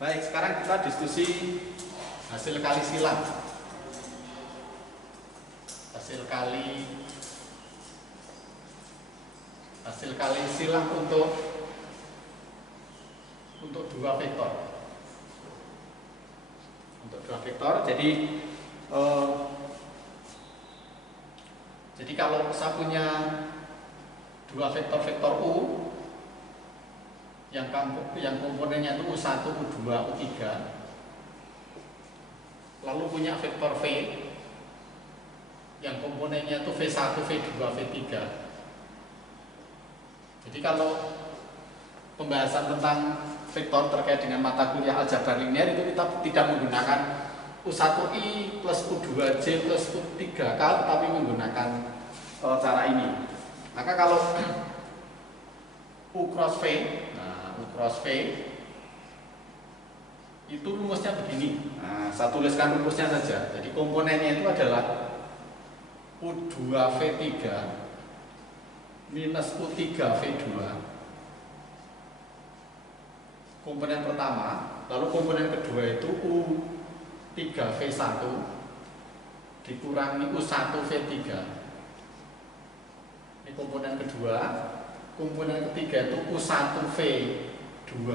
Baik, sekarang kita diskusi hasil kali silang. Hasil kali silang untuk dua vektor. Untuk dua vektor, jadi kalau saya punya dua vektor U yang komponennya itu U1, U2, U3, lalu punya vektor V yang komponennya itu V1, V2, V3. Jadi kalau pembahasan tentang vektor terkait dengan mata kuliah aljabar linear itu kita tidak menggunakan U1i plus U2j plus U3k, tetapi menggunakan cara ini. Maka kalau U cross V, U cross V itu rumusnya begini. Nah, saya tuliskan rumusnya saja. Jadi komponennya itu adalah U2V3 minus U3V2 komponen pertama, lalu komponen kedua itu U3V1 dikurangi U1V3. Ini komponen kedua. Komponen ketiga itu U1V2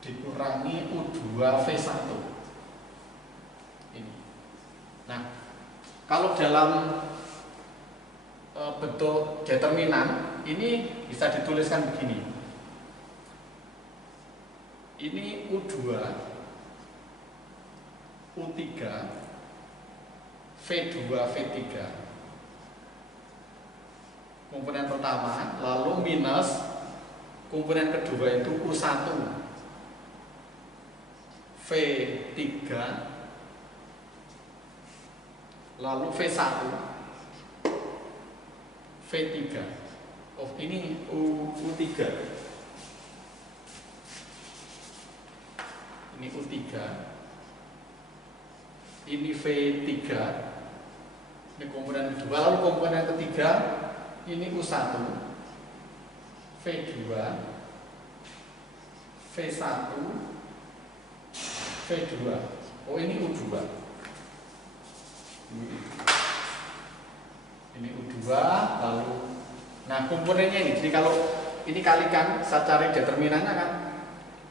dikurangi U2V1. Ini. Nah, kalau dalam bentuk determinan ini bisa dituliskan begini. Ini U2, U3, V2, V3 komponen pertama, lalu minus komponen kedua itu U1 V3 lalu V1 V3. Oh, ini U3. Ini U3. Ini V3. Ini komponen kedua, lalu komponen ketiga ini U1 V2 V1 V2. Oh, ini U2. Ini U2, lalu nah komponennya ini. Jadi kalau ini kalikan, saya cari determinannya kan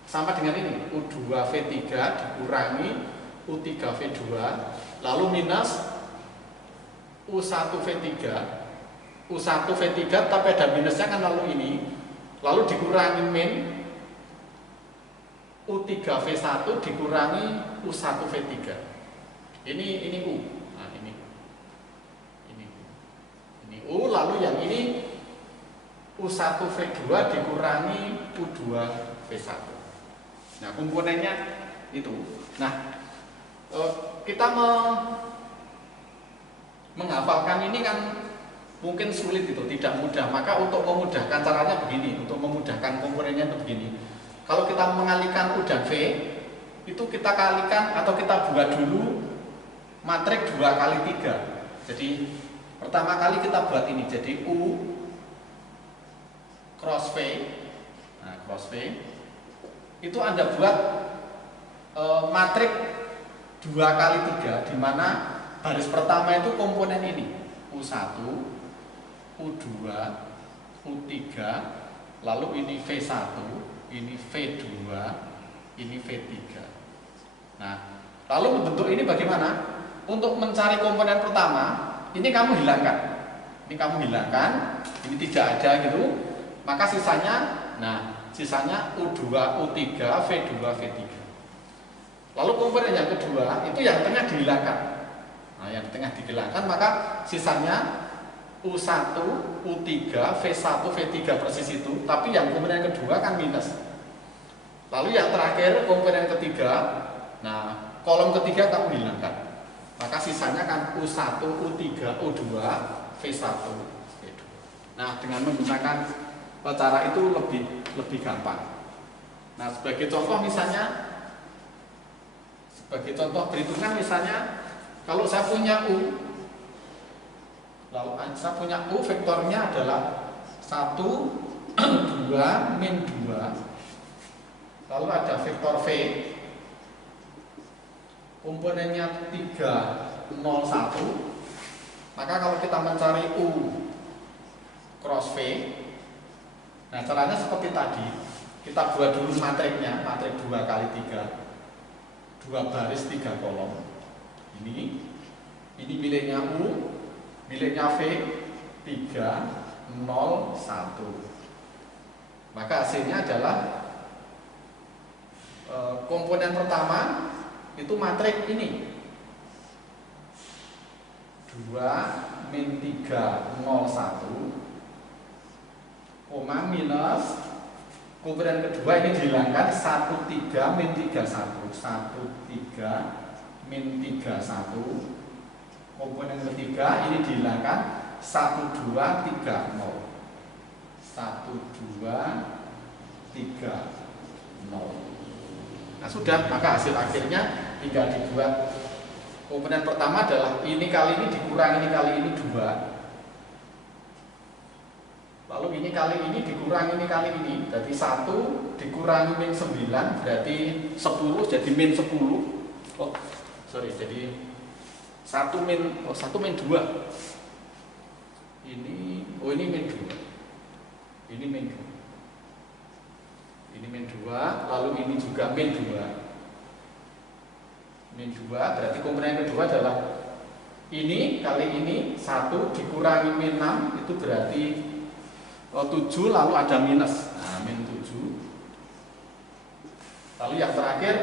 sama dengan ini, U2V3 dikurangi U3V2 lalu minus U1V3. U1V3 tapi ada minusnya kan, lalu ini lalu dikurangi min U3V1 dikurangi U1V3. Ini U. Nah, ini U, lalu yang ini U1V2 dikurangi U2V1. Nah, komponennya itu. Nah, kita menghafalkan ini kan mungkin sulit, itu tidak mudah. Maka untuk memudahkan caranya begini, untuk memudahkan komponennya itu begini. Kalau kita mengalihkan U dan V, itu kita kalikan atau kita buat dulu matrik 2 kali 3. Jadi pertama kali kita buat ini, jadi U cross V. Nah, cross V itu Anda buat matrik 2 kali 3, di mana baris pertama itu komponen ini U1, U2, U3, lalu ini V1, ini V2, ini V3. Nah, lalu bentuk ini bagaimana? Untuk mencari komponen pertama, ini kamu hilangkan. Ini tidak ada gitu. Maka sisanya U2, U3, V2, V3. Lalu komponen yang kedua itu yang tengah dihilangkan. Nah, yang tengah dihilangkan, maka sisanya U1, U3, V1, V3 persis itu, tapi yang komponen kedua kan minus. Lalu yang terakhir komponen ketiga, nah kolom ketiga kamu hilangkan. Maka sisanya kan U1, U3, U2, V1, V2. Nah, dengan menggunakan cara itu lebih gampang. Nah, sebagai contoh perhitungan misalnya, kalau saya punya U, lalu saya punya U vektornya adalah 1, 2, min 2, lalu ada vektor V, komponennya 3, 0, 1. Maka kalau kita mencari U cross V, nah caranya seperti tadi. Kita buat dulu matriknya, matrik 2 kali 3, 2 baris 3 kolom. Ini miliknya U, miliknya V, 3, 0, 1. Maka hasilnya adalah komponen pertama itu matrik ini 2 min 3 0 1 koma minus komponen kedua ini dihilangkan 1 3 min 3 1 1 3 min 3 1 komponen ketiga ini dihilangkan 1 2 3 0 1 2 3 0. Nah sudah, maka hasil akhirnya tinggal dibuat. Komponen pertama adalah ini kali ini dikurangi ini kali ini 2. Lalu ini kali ini dikurangi ini kali ini, berarti 1 dikurangi min 9 berarti 10, jadi min 10. Oh, sorry, jadi 1 min 2. Ini min 2. Ini min 2. Ini min 2, lalu ini juga min 2. Min 2 berarti komponen kedua adalah ini kali ini 1 dikurangi min 6 itu berarti 7 lalu ada minus. Nah, min 7. Lalu yang terakhir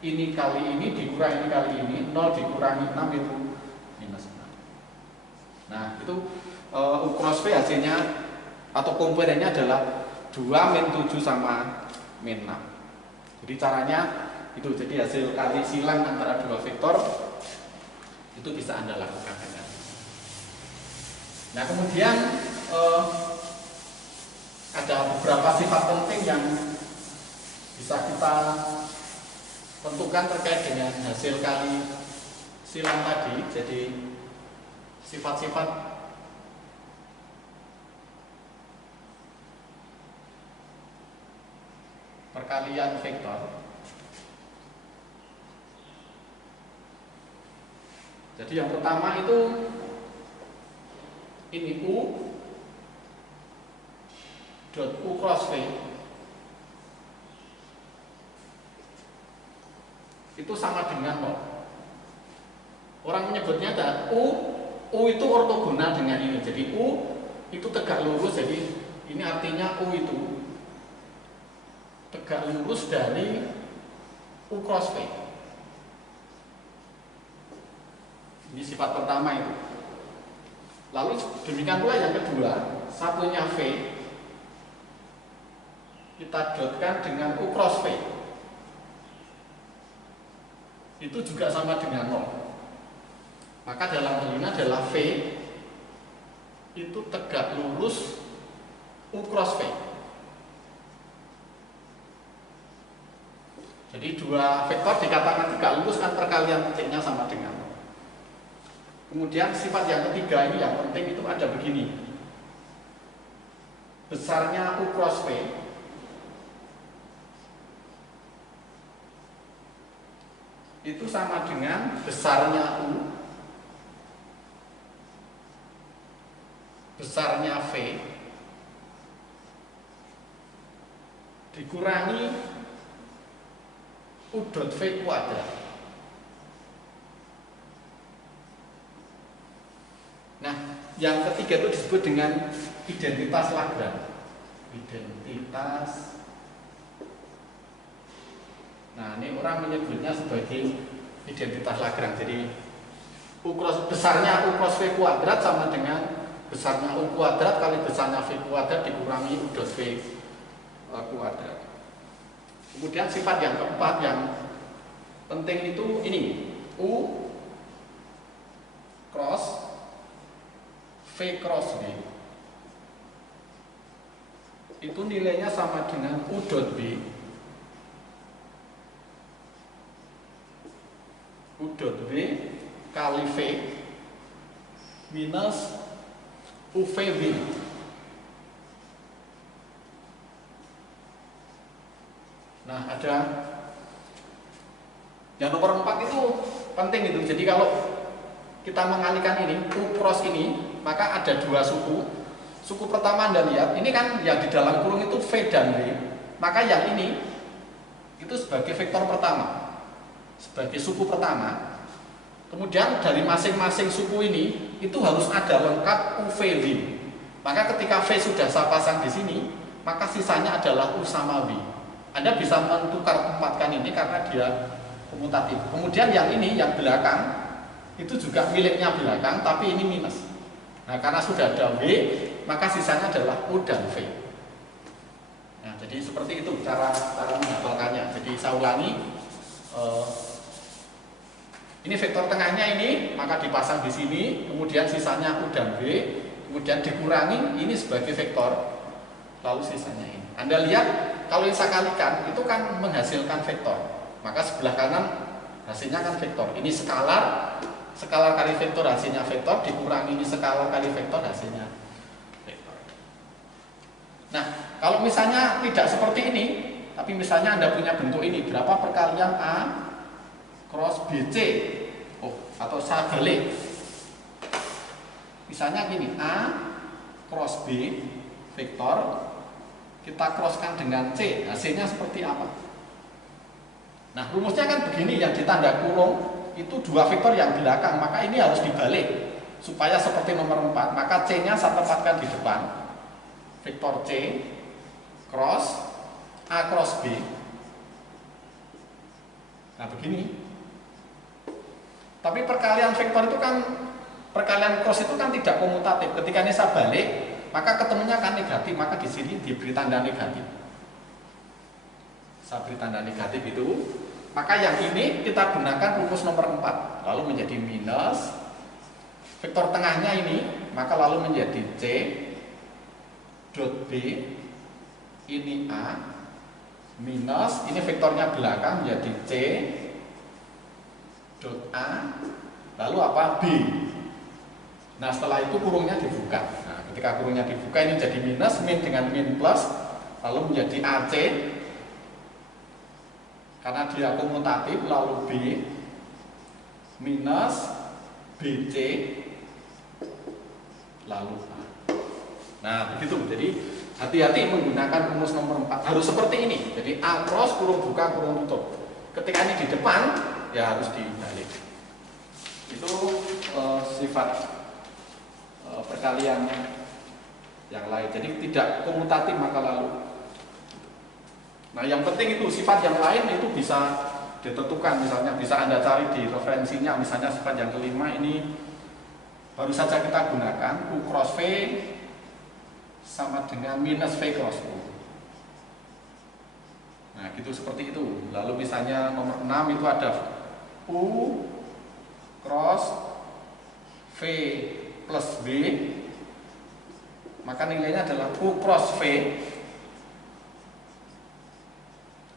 ini kali ini dikurangi ini kali ini 0 dikurangi 6 itu minus 6. Nah, itu U cross V hasilnya atau komponennya adalah 2 min 7 sama min 6. Jadi caranya itu, jadi hasil kali silang antara dua vektor itu bisa Anda lakukan. Nah kemudian ada beberapa sifat penting yang bisa kita tentukan terkait dengan hasil kali silang tadi. Jadi sifat-sifat perkalian vektor. Jadi yang pertama itu ini U dot U cross V itu sama dengan 0. Orang menyebutnya ada U itu ortogonal dengan ini. Jadi U itu tegak lurus, jadi ini artinya U itu tegak lurus dari U cross V. Ini sifat pertama itu. Lalu demikian pula yang kedua, satunya V kita dotkan dengan U cross V. Itu juga sama dengan 0. Maka dalam hal ini adalah V itu tegak lurus U cross V. Jadi dua vektor dikatakan tegak lurus kan perkalian titiknya sama dengan 0. Kemudian sifat yang ketiga ini yang penting itu ada begini. Besarnya U cross V itu sama dengan besarnya U, besarnya V dikurangi U dot V kuadrat. Nah, yang ketiga itu disebut dengan identitas Lagrange. Identitas. Nah, ini orang menyebutnya sebagai identitas Lagrange. Jadi besarnya U cross V kuadrat sama dengan besarnya U kuadrat kali besarnya V kuadrat dikurangi U dot V kuadrat. Kemudian sifat yang keempat yang penting itu ini U cross V cross V itu nilainya sama dengan U dot B kali V minus UVB. Nah, ada yang nomor 4 itu penting itu. Jadi kalau kita mengalihkan ini, U cross ini, maka ada dua suku. Suku pertama Anda lihat, ini kan yang di dalam kurung itu V dan W. Maka yang ini itu sebagai vektor pertama, sebagai suku pertama. Kemudian dari masing-masing suku ini itu harus ada lengkap UVV. Maka ketika V sudah saya pasang di sini, maka sisanya adalah U sama V. Anda bisa mentukar tempatkan ini karena dia komutatif. Kemudian yang ini, yang belakang, itu juga miliknya belakang, tapi ini minus. Nah, karena sudah ada V, maka sisanya adalah U dan V. Nah, jadi seperti itu cara menghafalkannya. Jadi saya ulangi, ini vektor tengahnya ini, maka dipasang di sini, kemudian sisanya U dan V, kemudian dikurangi ini sebagai vektor, lalu sisanya ini. Anda lihat, kalau yang saya kalikan, itu kan menghasilkan vektor. Maka sebelah kanan hasilnya kan vektor. Ini skalar kali vektor hasilnya vektor, dikurangi ini skalar kali vektor hasilnya vektor. Nah, kalau misalnya tidak seperti ini, tapi misalnya Anda punya bentuk ini, berapa perkalian A cross BC, atau saya balik. Misalnya gini, A cross B vektor, kita crosskan dengan C, hasilnya seperti apa? Nah, rumusnya kan begini, yang ditanda kurung itu dua vektor yang belakang, maka ini harus dibalik supaya seperti nomor 4. Maka C-nya saya tempatkan di depan, vektor C cross A cross B. Nah, begini. Tapi perkalian vektor itu kan, perkalian cross itu kan tidak komutatif. Ketika ini saya balik, maka ketemunya kan negatif, maka di sini diberi tanda negatif. Saya beri tanda negatif itu. Maka yang ini kita gunakan rumus nomor 4, lalu menjadi minus vektor tengahnya ini, maka lalu menjadi C dot B, ini A minus, ini vektornya belakang menjadi C dot A, lalu apa? B. Nah, setelah itu kurungnya dibuka. Nah, ketika kurungnya dibuka ini jadi minus, min dengan min plus, lalu menjadi AC karena dia komutatif, lalu B minus BC lalu A. Nah, begitu. Jadi hati-hati menggunakan rumus nomor 4. Harus seperti ini. Jadi A cross kurung buka kurung tutup. Ketika ini di depan, ya harus dibalik. Itu sifat perkalian yang lain. Jadi tidak komutatif maka lalu. Nah, yang penting itu sifat yang lain itu bisa ditentukan, misalnya bisa Anda cari di referensinya, misalnya sifat yang kelima ini baru saja kita gunakan, U cross V sama dengan minus V cross U. Nah, gitu seperti itu. Lalu misalnya nomor 6 itu ada U cross V plus B, maka nilainya adalah U cross V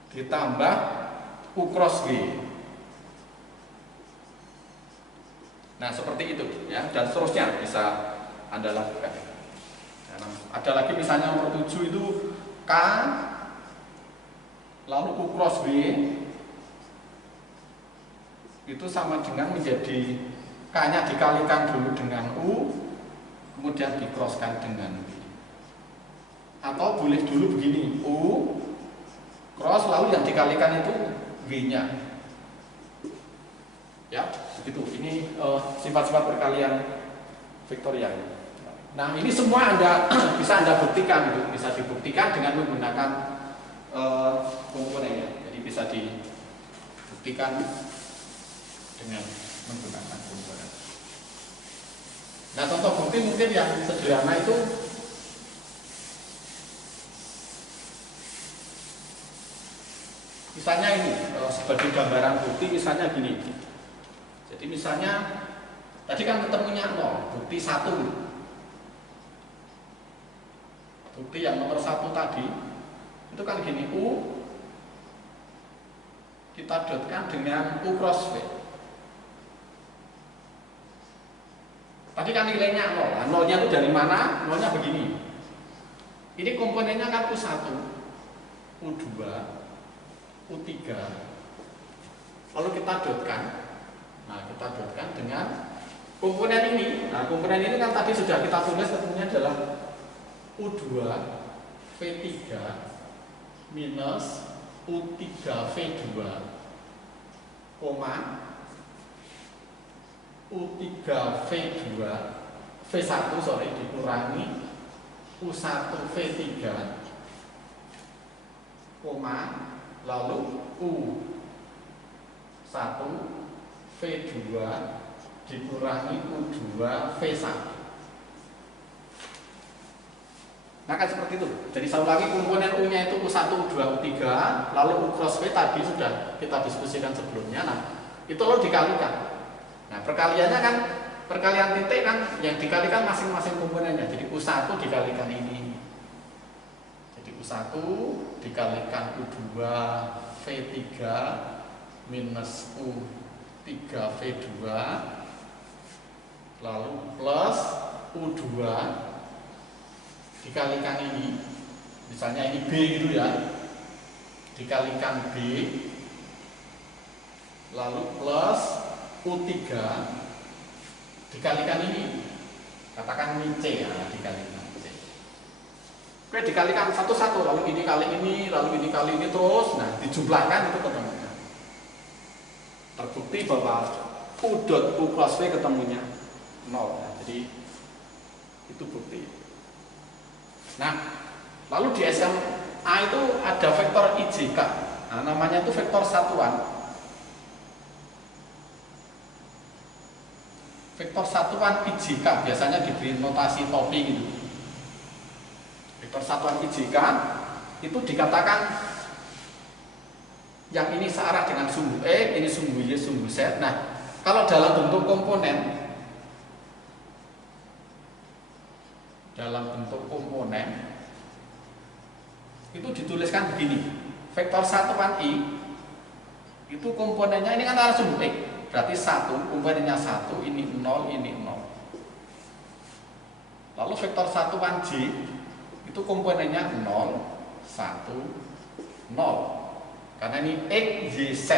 ditambah U cross V. Nah, seperti itu ya, dan seterusnya bisa Anda lakukan. Nah, ada lagi misalnya nomor 7 itu K lalu U cross V itu sama dengan menjadi K-nya dikalikan dulu dengan U, kemudian dicrosskan dengan V. Atau boleh dulu begini, U cross lalu yang dikalikan itu V-nya. Ya, begitu. Ini sifat-sifat perkalian vektorial. Nah, ini semua bisa Anda buktikan, gitu. Bisa dibuktikan dengan menggunakan komponennya. Jadi bisa dibuktikan dengan menggunakan komponen. Nah, contoh bukti mungkin yang sederhana itu misalnya ini sebagai gambaran bukti, misalnya gini. Jadi misalnya tadi kan ketemunya 0, bukti 1. Bukti yang nomor 1 tadi itu kan gini, U kita dotkan dengan U cross V. Tadi kan nilainya 0. Nah, 0-nya itu dari mana? 0-nya begini. Ini komponennya kan U1, U2, U3, lalu kita dotkan. Nah, kita dotkan dengan komponen ini. Nah, komponen ini kan tadi sudah kita tulis, ketemunya adalah U2 V3 minus U3 V2, koma U3 V2 V1 dikurangi U1 V3, koma lalu U1 V2 dikurangi U2 V1. Nah, kan seperti itu. Jadi saya ulangi, komponen U-nya itu U1, U2, U3, lalu U cross V tadi sudah kita diskusikan sebelumnya. Nah, itu lalu dikalikan. Nah, perkaliannya kan, perkalian titik kan yang dikalikan masing-masing komponennya. Jadi U1 dikalikan ini. Jadi U1 dikalikan U2 V3 minus U3 V2, lalu plus U2 dikalikan ini, misalnya ini B gitu ya, dikalikan B, lalu plus U3 dikalikan ini, katakan ini C ya, dikalikan C. Oke, dikalikan satu-satu, lalu ini kali ini, lalu ini kali ini terus, nah dijumlahkan itu ketemunya. Terbukti bahwa U dot U plus V ketemunya 0. Nah, jadi itu bukti. Nah, lalu di SMA itu ada vektor IJK. Nah, namanya itu vektor satuan. Vektor satuan IJK biasanya diberi notasi topi gitu. Vektor satuan IJK itu dikatakan yang ini searah dengan sumbu X, ini sumbu Y, sumbu Z. Nah, kalau dalam bentuk komponen, itu dituliskan begini. Vektor satuan I itu komponennya ini kan arah sumbu X, berarti 1, komponennya 1, ini 0, ini 0. Lalu vektor satuan J itu komponennya 0, 1, 0. Karena ini X, Y, Z.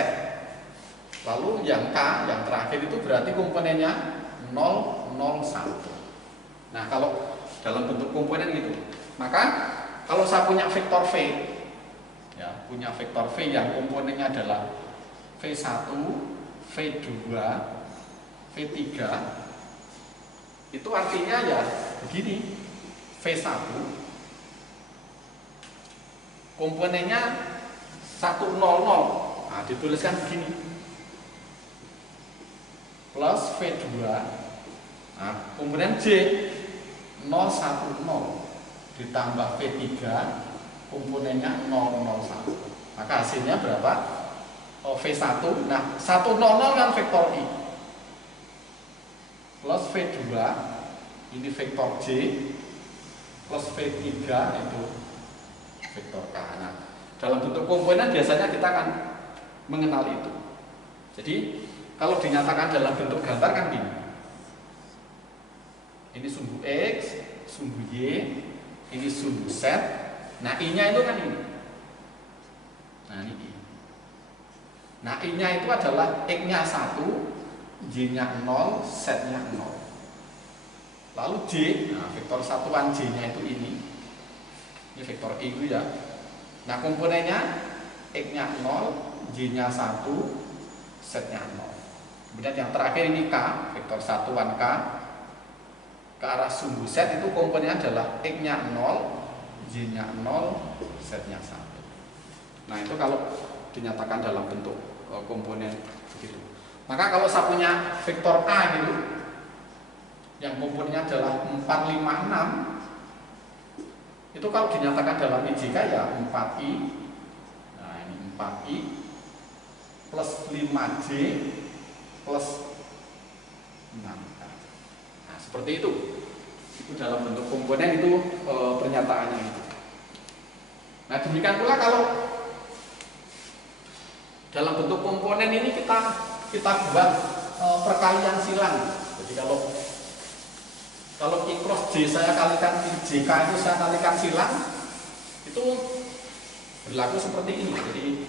Lalu yang K, yang terakhir itu berarti komponennya 0, 0, 1. Nah, kalau dalam bentuk komponen gitu, maka kalau saya punya vektor V, ya, punya vektor V yang komponennya adalah V1, V2, V3, itu artinya ya begini, V1 komponennya 1, 0, 0. Nah, dituliskan begini, plus V2, nah, komponen J 0, 1, 0 ditambah V3 komponennya 0, 0, 1. Maka hasilnya berapa? V1. Nah, 1, 0, 0 kan vektor I plus V2 ini vektor J plus V3 itu vektor K. Nah, dalam bentuk komponen biasanya kita akan mengenal itu. Jadi kalau dinyatakan dalam bentuk gambar kan gini, ini sumbu X, sumbu Y, ini sumbu Z. Nah, I-nya itu kan ini. Nah, ini I. Nah, I-nya itu adalah X-nya 1, Y-nya 0, Z-nya 0. Lalu J, nah vektor satuan J-nya itu ini. Ini vektor I itu ya. Nah, komponennya X-nya 0, Y-nya 1, Z-nya 0. Kemudian yang terakhir ini K, vektor satuan K ke arah sumbu Z itu komponennya adalah X-nya 0, Y-nya 0, Z-nya 1. Nah, itu kalau dinyatakan dalam bentuk komponen begitu. Maka kalau saya punya vektor A gitu, yang komponennya adalah 4, 5, 6, itu kalau dinyatakan dalam IJK ya 4I. Nah, ini 4I plus 5J plus 6K. Nah, seperti itu. Itu dalam bentuk komponen itu pernyataannya itu. Nah, demikian pula kalau dalam bentuk komponen ini kita buat perkalian silang. Jadi kalau I cross J saya kalikan JK itu saya kalikan silang, itu berlaku seperti ini. Jadi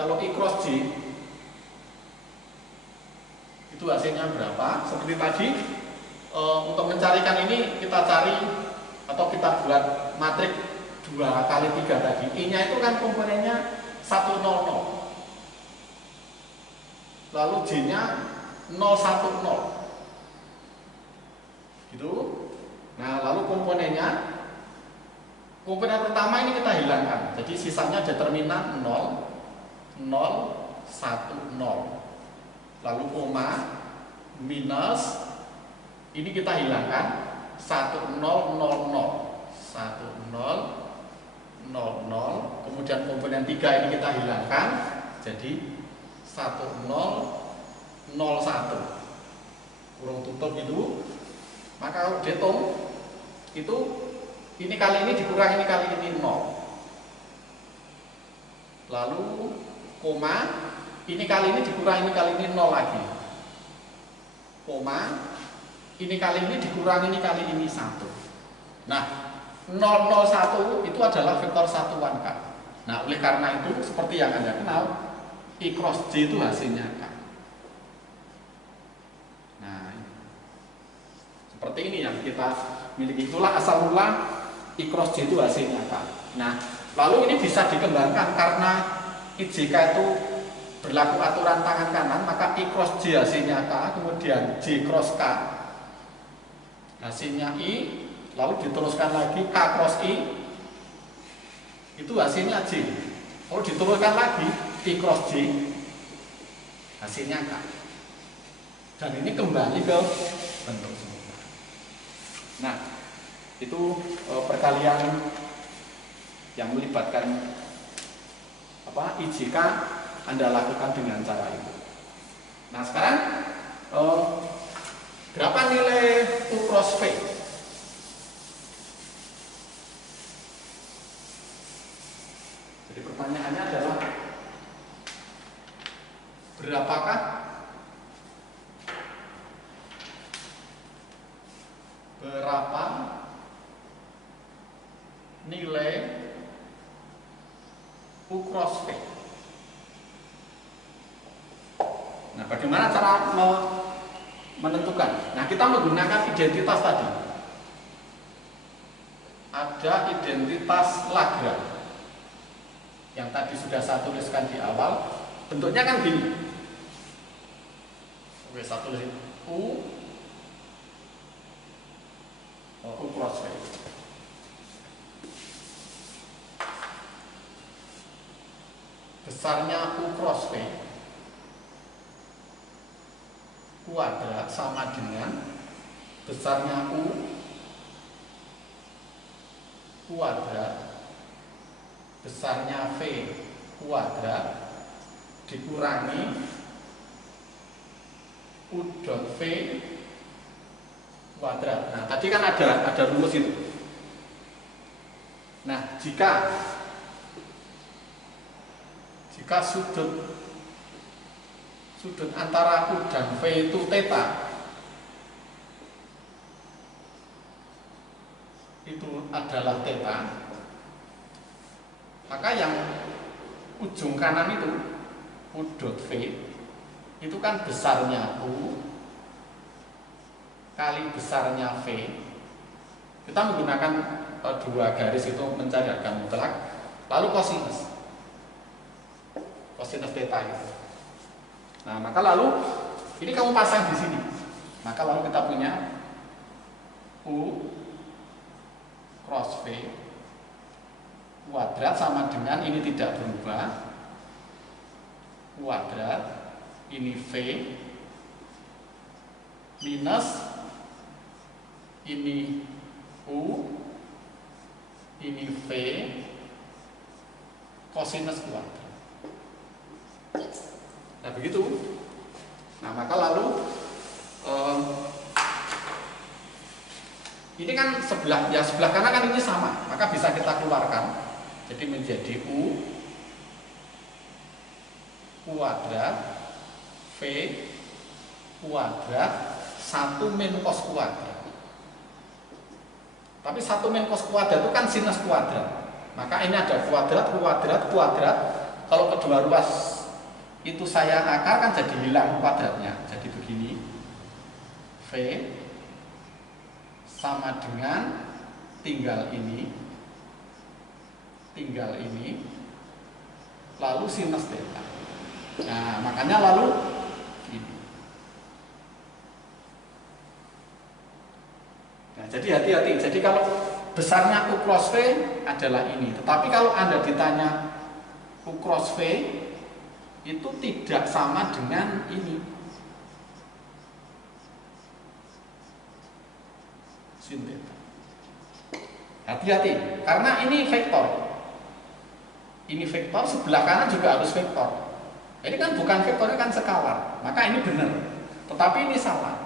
kalau I cross J itu hasilnya berapa? Seperti tadi, untuk mencarikan ini kita cari atau kita buat matrik 2 kali 3 tadi. I-nya itu kan komponennya 100, lalu J-nya 010 gitu. Nah, lalu komponen pertama ini kita hilangkan, jadi sisanya determinan 0, 0, 1, 0, lalu koma, minus, ini kita hilangkan 1, 0, 0, 0, 1, 0, 0, 0, kemudian komponen 3 ini kita hilangkan, jadi 1, 0, 0, 1, kurung tutup itu. Maka kalau dihitung itu ini kali ini dikurang ini kali ini 0, lalu koma, ini kali ini dikurang ini kali ini 0 lagi, koma, ini kali ini dikurang ini kali ini 1. Nah, 001 itu adalah vektor satuan K. Nah, oleh karena itu seperti yang Anda kenal, I cross J itu hasilnya K. Nah, seperti ini yang kita miliki. Itulah asal mula I cross J itu hasilnya K. Nah, lalu ini bisa dikembangkan karena IJK itu berlaku aturan tangan kanan, maka I cross J hasilnya K, kemudian J cross K hasilnya I, lalu diteruskan lagi K cross I itu hasilnya J, lalu diteruskan lagi I cross J hasilnya K, dan ini kembali ke bentuk semula. Nah, itu perkalian yang melibatkan IJK Anda lakukan dengan cara itu. Nah, sekarang berapa nilai U cross V? Jadi pertanyaannya adalah berapakah nilai U cross V? Nah, bagaimana cara menentukan? Nah, kita menggunakan identitas tadi. Ada identitas Lagrange yang tadi sudah saya tuliskan di awal. Bentuknya kan gini. Oke, saya tulis U cross V. Besarnya U cross V kuadrat sama dengan besarnya U kuadrat besarnya V kuadrat dikurangi U dot V kuadrat. Nah, tadi kan ada rumus itu. Nah, jika sudut antara U dan V itu theta, itu adalah theta, maka yang ujung kanan itu U dot V itu kan besarnya U kali besarnya V. Kita menggunakan dua garis itu mencari harga mutlak, lalu kosinus theta itu. Nah, maka lalu ini kamu pasang di sini. Maka lalu kita punya U cross V kuadrat sama dengan ini tidak berubah kuadrat ini V minus ini U ini V kosinus kuadrat. Nah, begitu. Nah, maka lalu ini kan sebelah kanan kan ini sama, maka bisa kita keluarkan. Jadi menjadi U kuadrat V kuadrat 1 min cos kuadrat. Tapi 1 min cos kuadrat itu kan sinus kuadrat. Maka ini ada kuadrat, kuadrat, kuadrat, kalau kedua ruas itu saya akar kan jadi hilang kuadratnya. Jadi begini. V sama dengan tinggal ini, lalu sinus theta. Nah, makanya lalu ini. Nah, jadi hati-hati. Jadi kalau besarnya U cross V adalah ini. Tetapi kalau Anda ditanya U cross V itu tidak sama dengan ini. Sin theta. Hati-hati, karena ini vektor. Ini vektor, sebelah kanan juga harus vektor. Ini kan bukan vektornya kan skalar, maka ini benar. Tetapi ini salah.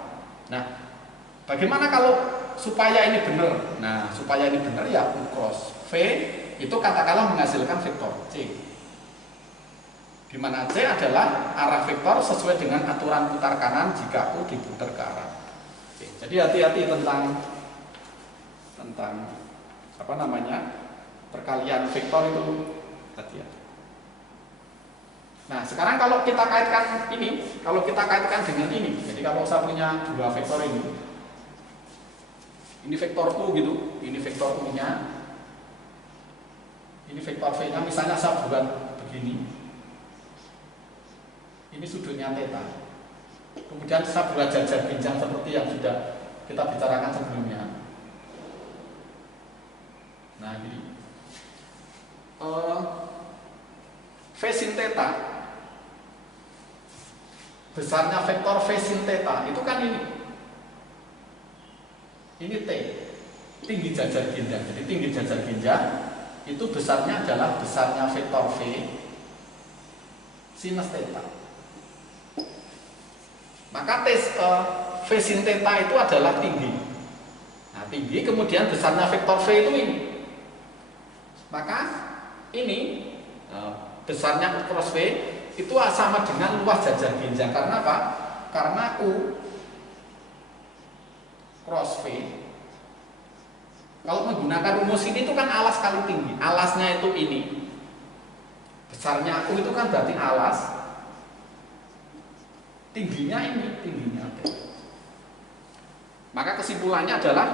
Nah, bagaimana kalau supaya ini benar? Nah, supaya ini benar ya U cross V itu katakanlah menghasilkan vektor C. Di mana C adalah arah vektor sesuai dengan aturan putar kanan jika U diputar ke arah C. Jadi hati-hati tentang apa namanya perkalian vektor itu, hati-hati. Nah, sekarang kalau kita kaitkan dengan ini, jadi kalau saya punya dua vektor ini vektor U gitu, ini vektor U-nya, ini vektor V-nya, misalnya saya buat begini, ini sudutnya theta. Kemudian saya buat jajar ginjal seperti yang sudah kita bicarakan sebelumnya. Nah, gini. V sin theta, besarnya vektor V sin theta itu kan ini. Ini T, tinggi jajar ginjal. Jadi tinggi jajar ginjal itu besarnya adalah besarnya vektor V sinus theta. Maka V sin theta itu adalah tinggi. Nah, tinggi kemudian besarnya vektor V itu ini. Maka ini besarnya U cross V itu sama dengan luas jajar ginjal. Karena apa? Karena U cross V kalau menggunakan rumus ini itu kan alas kali tinggi. Alasnya itu ini. Besarnya U itu kan berarti alas. Tingginya ini, tingginya T. Maka kesimpulannya adalah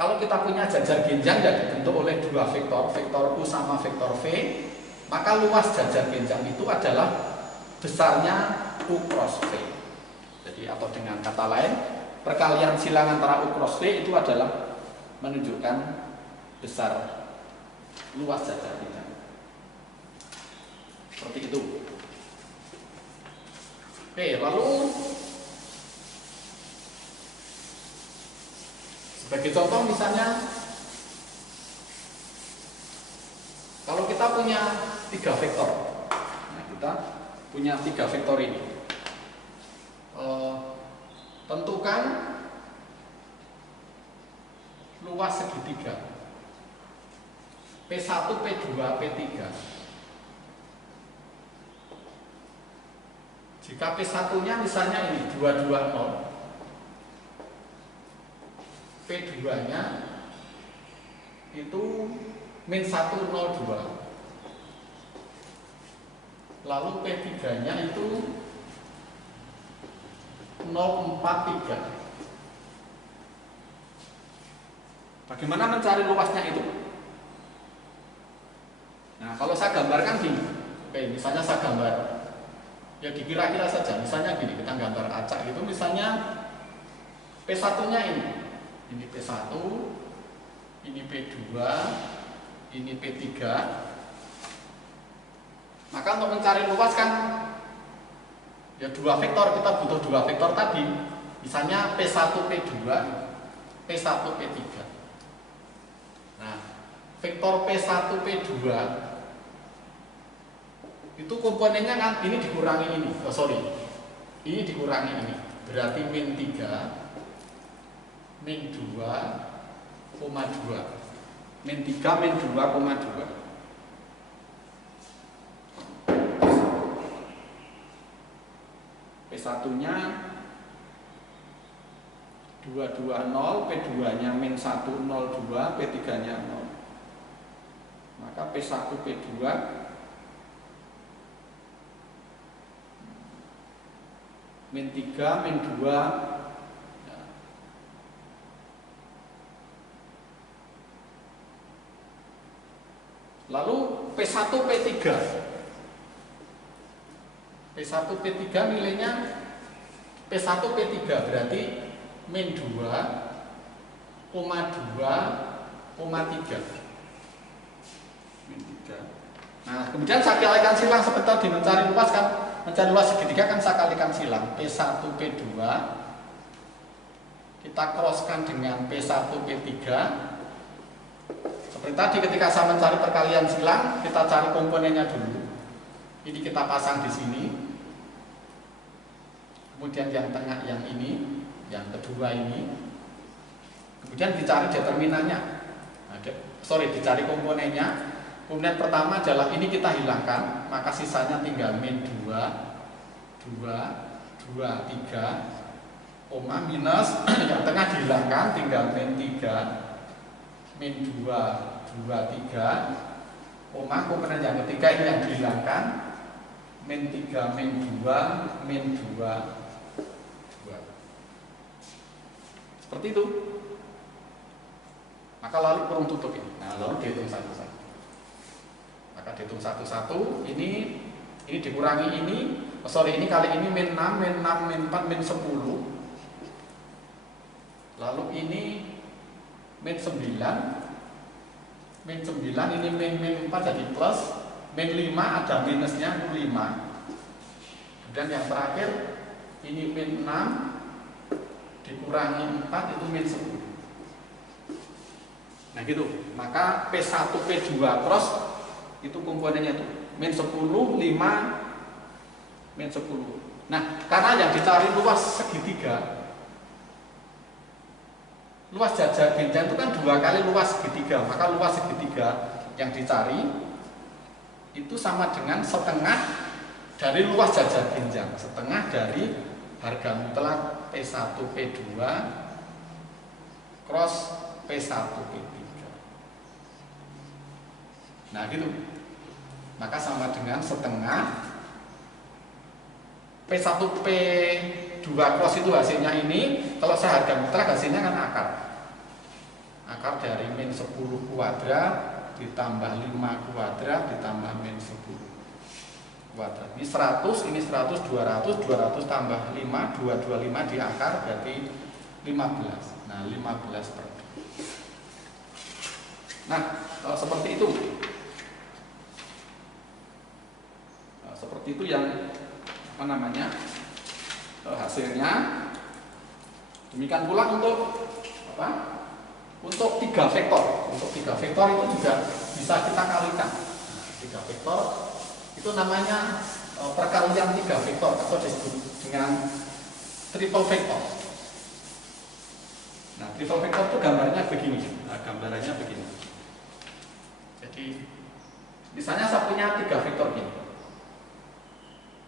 kalau kita punya jajar ginjal yang dibentuk oleh dua vektor, vektor U sama vektor V, maka luas jajar ginjal itu adalah besarnya U cross V. Jadi atau dengan kata lain, perkalian silang antara U cross V itu adalah menunjukkan besar luas jajar ginjal. Seperti itu. Oke, lalu sebagai contoh misalnya kalau kita punya tiga vektor, nah kita punya tiga vektor ini, tentukan luas segitiga P1, P2, P3. Jika P1-nya misalnya ini 220, P2-nya itu min 102, lalu P3-nya itu 043. Bagaimana mencari luasnya itu? Nah, kalau saya gambarkan gini, oke, misalnya saya gambar, ya dikira-kira saja, misalnya gini, kita gambar acak gitu, misalnya P1-nya ini P1, ini P2, ini P3. Maka untuk mencari luas kan ya dua vektor, kita butuh dua vektor tadi. Misalnya P1, P2, P1, P3. Nah, vektor P1, P2 itu komponennya kan ini dikurangi ini. Ini dikurangi ini. Berarti min 3, min 2,2. Min 3, min 2,2. P1-nya 220, P2-nya min 102, P3-nya 0. P1 P2 min 3 min 2 ya. Lalu P1 P3 P1 P3 nilainya P1 P3 berarti min 2, 2, 3 min 3. Nah kemudian saya kalikan silang sebentar di mencari luas kan, mencari luas segitiga kan saya kalikan silang P1 P2 kita crosskan dengan P1 P3. Seperti tadi ketika saya mencari perkalian silang, kita cari komponennya dulu. Ini kita pasang di sini. Kemudian yang tengah yang ini, yang kedua ini. Kemudian dicari determinannya. Nah, dicari komponennya. Kemudian pertama adalah ini kita hilangkan, maka sisanya tinggal min 2, 2, 2, 3, koma minus yang tengah dihilangkan tinggal min 3, min 2, 2, 3, koma komponen yang ketiga ini yang dihilangkan min 3, min 2, min 2, 2. Seperti itu. Maka lalu kurung tutup ini. Nah, lalu dihitung satu-satu. Maka dihitung satu-satu, ini dikurangi ini, ini kali ini min 6, min 6, min 4, min 10. Lalu ini min 9, min 9 ini min 4 jadi plus, min 5 ada minusnya 5. Dan yang terakhir ini min 6 dikurangi 4 itu min 10. Nah gitu, maka P1 P2 cross itu komponennya itu min 10, 5, min 10. Nah karena yang dicari luas segitiga, luas jajar genjang itu kan 2 kali luas segitiga, maka luas segitiga yang dicari itu sama dengan setengah dari luas jajar genjang, setengah dari harga mutlak P1 P2 cross P1 P3. Nah gitu, maka sama dengan setengah P1 P2 cross itu hasilnya ini. Kalau saya harga mutlak hasilnya kan akar dari min 10 kuadrat ditambah 5 kuadrat ditambah min 10 kuadrat. Ini 100, ini 100, 200, 200 tambah 5, 225 di akar berarti 15. Nah 15 per. Nah seperti itu. Seperti itu yang hasilnya. Demikian pula untuk untuk 3 vektor. Untuk 3 vektor itu juga bisa kita kalikan. Nah, 3 vektor itu namanya perkalian 3 vektor atau disebut dengan triple vektor. Nah, triple vektor itu gambarnya begini. Gambarannya begini. Jadi misalnya saya punya 3 vektor ini.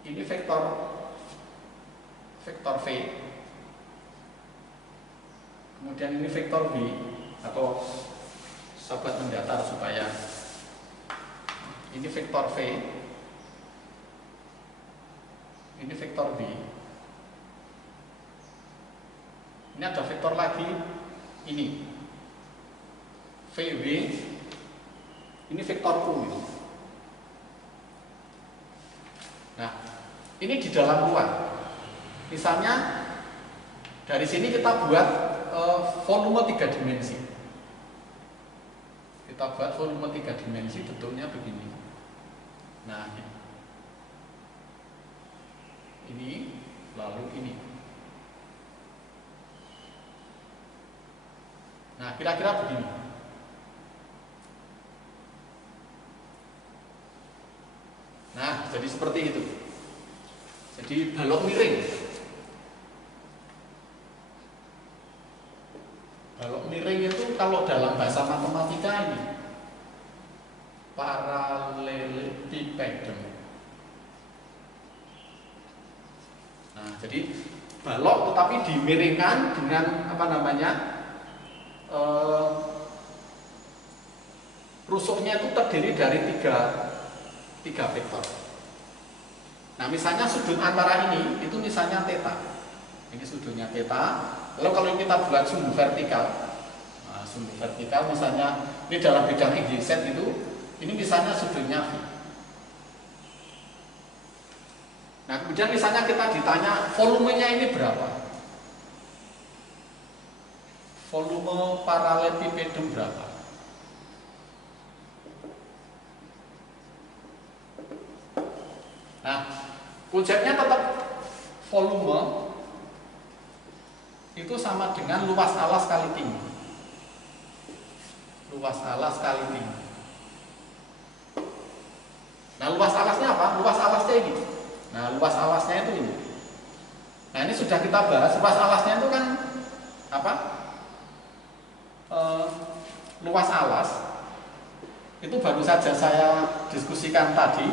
Ini vektor V, kemudian ini vektor B, atau sobat mendatar supaya ini vektor V, ini vektor B, ini ada vektor lagi, ini VW, ini vektor U. Nah, ini di dalam ruang. Misalnya dari sini kita buat volume 3 dimensi. Kita buat volume 3 dimensi, bentuknya begini. Nah, ini lalu ini. Nah, kira-kira begini. Nah, jadi seperti itu. Jadi balok miring. Balok miring itu kalau dalam bahasa matematika ini parallelepipedon. Nah, jadi balok tetapi dimiringkan dengan rusuknya itu terdiri dari tiga vektor. Nah, misalnya sudut antara ini itu misalnya theta. Ini sudutnya theta. Lalu kalau kita buat sumbu vertikal, nah, sumbu vertikal misalnya ini dalam bidang XYZ itu, ini misalnya sudutnya V. Nah, kemudian misalnya kita ditanya volumenya ini berapa? Volume paralelepipedum berapa? Nah, konsepnya tetap volume itu sama dengan luas alas kali tinggi. Luas alas kali tinggi. Nah, luas alasnya apa? Luas alasnya ini. Nah, luas alasnya itu ini. Nah, ini sudah kita bahas. Luas alasnya itu kan apa? Luas alas itu baru saja saya diskusikan tadi.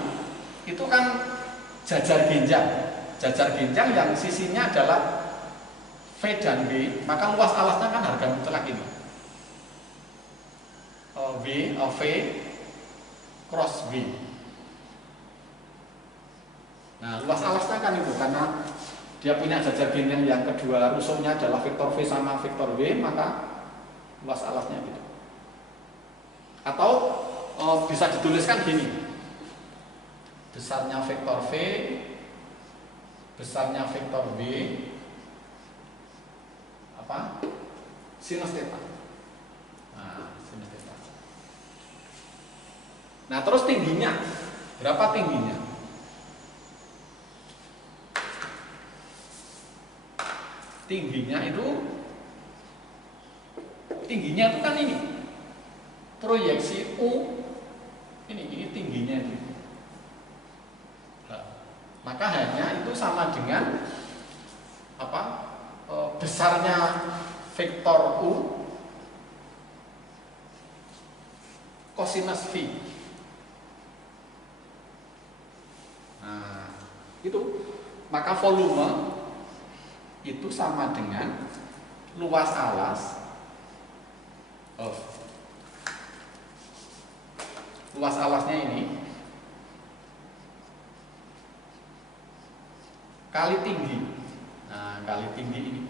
Itu kan jajar genjang yang sisinya adalah V dan B, maka luas alasnya kan harga mutlak ini V cross B. Nah, luas alasnya kan itu karena dia punya jajar genjang yang kedua rusuknya adalah vektor V sama vektor B, maka luas alasnya gitu. Atau bisa dituliskan gini, besarnya vektor V, besarnya vektor B, apa? Sinus theta. Nah, sinus theta. Nah, terus tingginya, berapa tingginya? Tingginya itu kan ini proyeksi U, ini tingginya itu. Maka hanya itu sama dengan apa? Besarnya vektor U kosinus V. Nah, itu maka volume itu sama dengan luas alas luas alasnya ini kali tinggi. Nah, kali tinggi ini.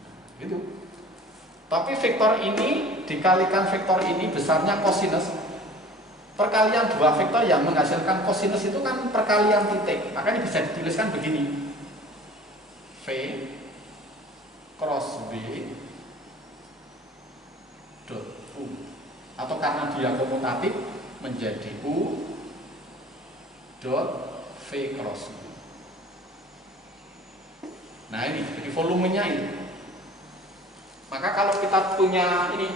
Nah, gitu. Tapi vektor ini dikalikan vektor ini besarnya kosinus. Perkalian dua vektor yang menghasilkan kosinus itu kan perkalian titik. Makanya bisa dituliskan begini. V cross B dot U. Atau karena dia komutatif menjadi U dot V cross U. Nah, ini jadi volumenya ini. Maka kalau kita punya ini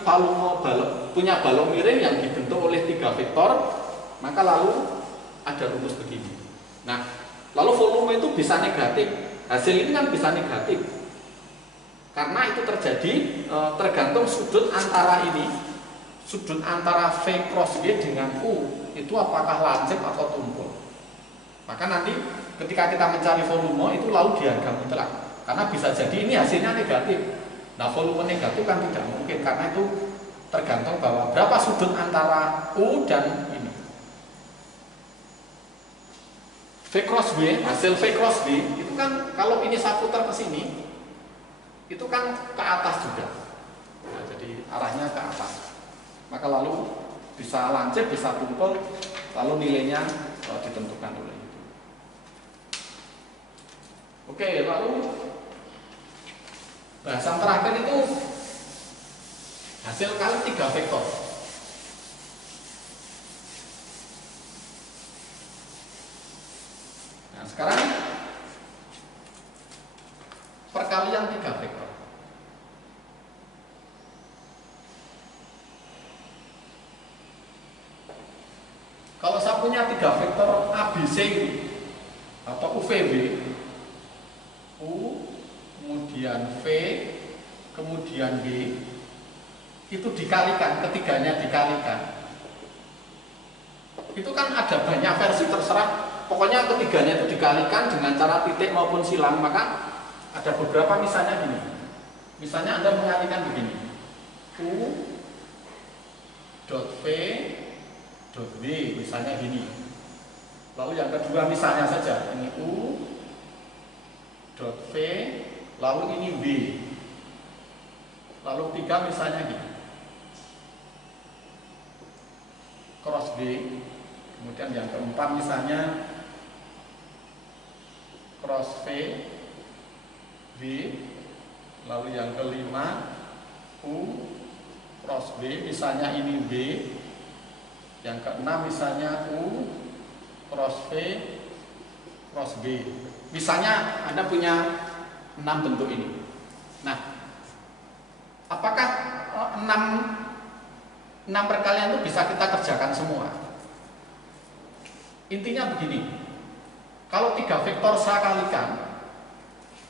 punya balon miring yang dibentuk oleh tiga vektor, maka lalu ada rumus begini. Nah, lalu volume itu bisa negatif. Hasil ini kan bisa negatif. Karena itu terjadi tergantung sudut antara ini, sudut antara V cross B dengan U itu apakah lancip atau tumpul. Maka nanti ketika kita mencari volume itu lalu diharga mutlak. Karena bisa jadi ini hasilnya negatif. Nah, volume negatif kan tidak mungkin karena itu tergantung bahwa berapa sudut antara U dan ini. V cross B, hasil V cross B itu kan kalau ini saya putar ke sini itu kan ke atas juga. Nah, jadi arahnya ke atas. Maka lalu bisa lancip, bisa tumpul, lalu nilainya ditentukan oleh itu. Oke, lalu bahasan terakhir itu hasil kali tiga vektor. Nah, sekarang perkalian tiga vektor. Kalau saya punya tiga vektor ABC atau UVB, U kemudian V, kemudian B, itu dikalikan, ketiganya dikalikan. Itu kan ada banyak versi terserah, pokoknya ketiganya itu dikalikan dengan cara titik maupun silang. Maka ada beberapa misalnya gini. Misalnya Anda mengalikan begini. V U dot V dot B, misalnya gini. Lalu yang kedua misalnya saja, ini U dot V, lalu ini B. Lalu 3 misalnya gini, cross B. Kemudian yang keempat misalnya cross V B. Lalu yang kelima U cross B, misalnya ini B. Yang keenam misalnya U cross V cross B. Misalnya Anda punya 6 bentuk ini. Nah, apakah 6 perkalian itu bisa kita kerjakan semua? Intinya begini, kalau 3 vektor saya kalikan,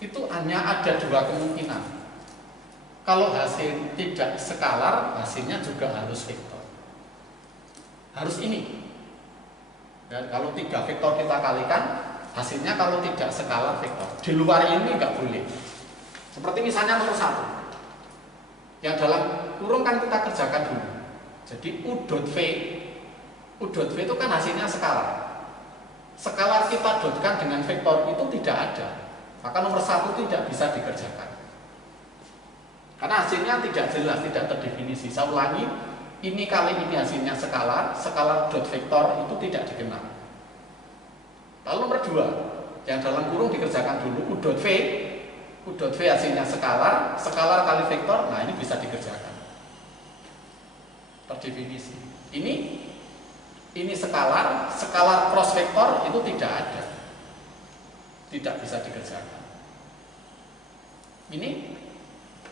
itu hanya ada 2 kemungkinan. Kalau hasil tidak skalar, hasilnya juga harus vektor. Harus ini. Dan kalau 3 vektor kita kalikan, hasilnya kalau tidak skalar vektor. Di luar ini nggak boleh. Seperti misalnya nomor 1. Yang dalam kurung kan kita kerjakan dulu. Jadi U dot V itu kan hasilnya skalar. Skalar kita dotkan dengan vektor itu tidak ada. Maka nomor 1 tidak bisa dikerjakan. Karena hasilnya tidak jelas, tidak terdefinisi. Saya ulangi, ini kali ini hasilnya skalar dot vektor itu tidak dikenal. Lalu nomor 2, yang dalam kurung dikerjakan dulu, U dot V hasilnya skalar kali vektor, nah ini bisa dikerjakan. Terdefinisi. Ini skalar cross vektor itu tidak ada. Tidak bisa dikerjakan. Ini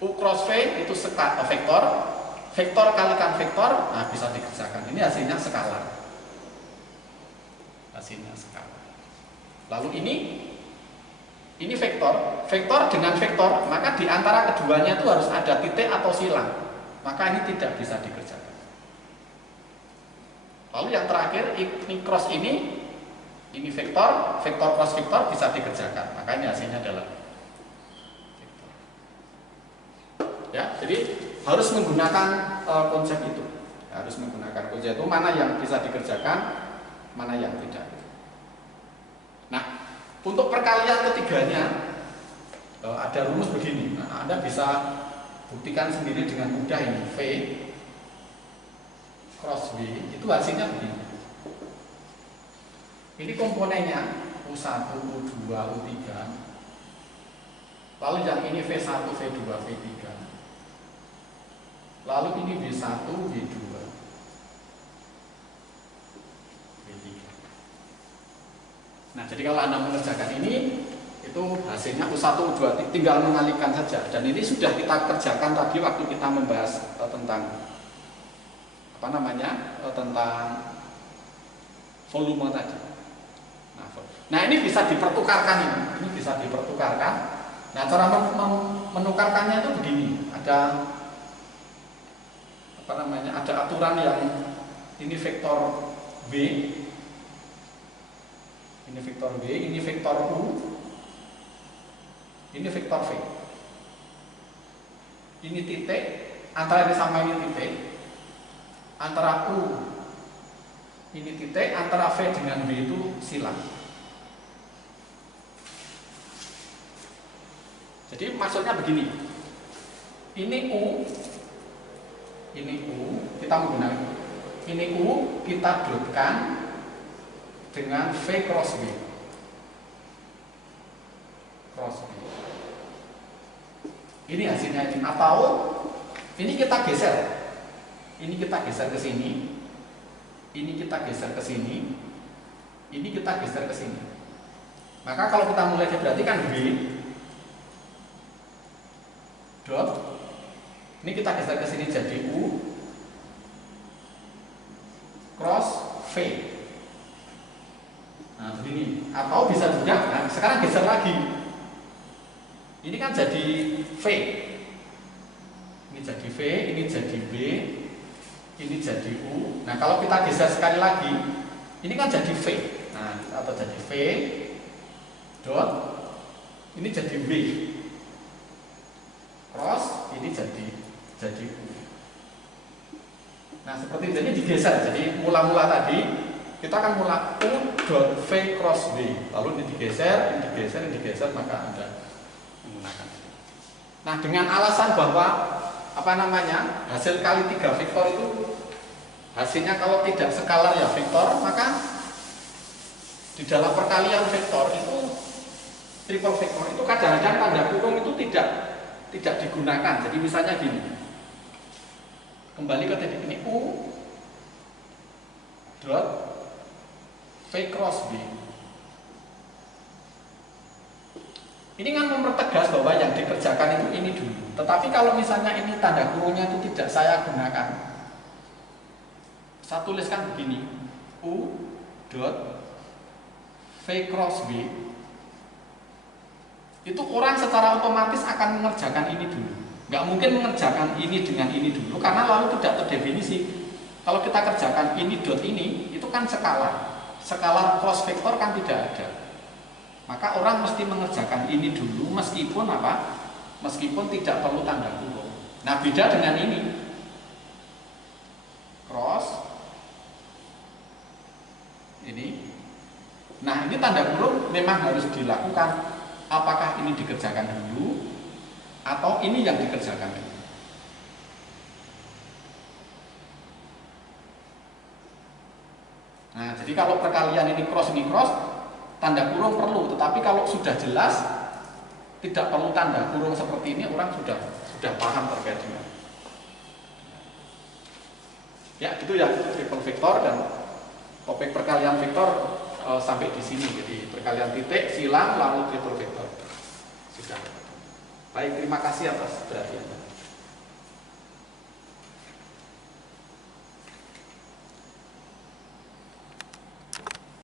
U cross V itu vektor kalikan vektor, nah bisa dikerjakan. Ini hasilnya skalar. Hasilnya skalar. Lalu ini vektor dengan vektor, maka di antara keduanya itu harus ada titik atau silang. Maka ini tidak bisa dikerjakan. Lalu yang terakhir, ini cross ini vektor cross vektor bisa dikerjakan. Maka ini hasilnya adalah vektor. Ya, jadi harus menggunakan konsep itu. Harus menggunakan konsep itu, mana yang bisa dikerjakan, mana yang tidak. Nah, untuk perkalian ketiganya ada rumus begini. Nah, Anda bisa buktikan sendiri dengan mudah ini. V cross B itu hasilnya begini. Ini komponennya U1, U2, U3. Lalu yang ini V1, V2, V3. Lalu ini B1, B2, B3. Nah, jadi kalau Anda mengerjakan ini, itu hasilnya U1, U2, tinggal mengalihkan saja. Dan ini sudah kita kerjakan tadi waktu kita membahas tentang tentang volume tadi. Nah, ini bisa dipertukarkan ini bisa dipertukarkan. Nah, cara menukarkannya itu begini. Ada ada aturan yang ini vektor B, ini vektor B, ini vektor U, ini vektor V. Ini titik, antara ini sama ini titik, antara U ini titik, antara V dengan B itu silang. Jadi maksudnya begini, ini U kita menggunakan ini U kita dotkan dengan V cross B. Ini hasilnya ini, atau ini kita geser. Ini kita geser ke sini. Ini kita geser ke sini. Ini kita geser ke sini. Maka kalau kita mulai diperhatikan B dot, ini kita geser ke sini jadi U cross V. Nah, begini. Atau bisa juga, nah, sekarang geser lagi. Ini kan jadi V. Ini jadi V, ini jadi B, ini jadi U. Nah, kalau kita geser sekali lagi, ini kan jadi V. Nah, atau jadi V dot, ini jadi B cross, ini jadi U. Nah seperti ini digeser, jadi mula-mula tadi kita akan mula U dot V cross V, lalu ini digeser, maka Anda menggunakan itu. Nah dengan alasan bahwa hasil kali 3 vektor itu hasilnya kalau tidak skalar ya vektor, maka di dalam perkalian vektor itu triple vektor itu kadang-kadang tanda kurung itu tidak digunakan. Jadi misalnya gini, kembali ke titik ini U dot V cross B. Ini kan mempertegas bahwa yang dikerjakan itu ini dulu. Tetapi kalau misalnya ini tanda kurungnya itu tidak saya gunakan, saya tuliskan begini, U dot V cross B, itu orang secara otomatis akan mengerjakan ini dulu. Nggak mungkin mengerjakan ini dengan ini dulu, karena lalu tidak terdefinisi. Kalau kita kerjakan ini dot ini, itu kan skala cross vektor kan tidak ada. Maka orang mesti mengerjakan ini dulu meskipun meskipun tidak perlu tanda kurung. Nah beda dengan ini cross ini. Nah ini tanda kurung memang harus dilakukan. Apakah ini dikerjakan dulu atau ini yang dikerjakan dulu. Nah, jadi kalau perkalian ini cross, tanda kurung perlu. Tetapi kalau sudah jelas, tidak perlu tanda kurung seperti ini, orang sudah paham terkait dengan. Ya, gitu ya, triple vektor dan topik perkalian vektor sampai di sini. Jadi perkalian titik, silang, lalu triple vektor. Sudah. Baik, terima kasih atas perhatiannya.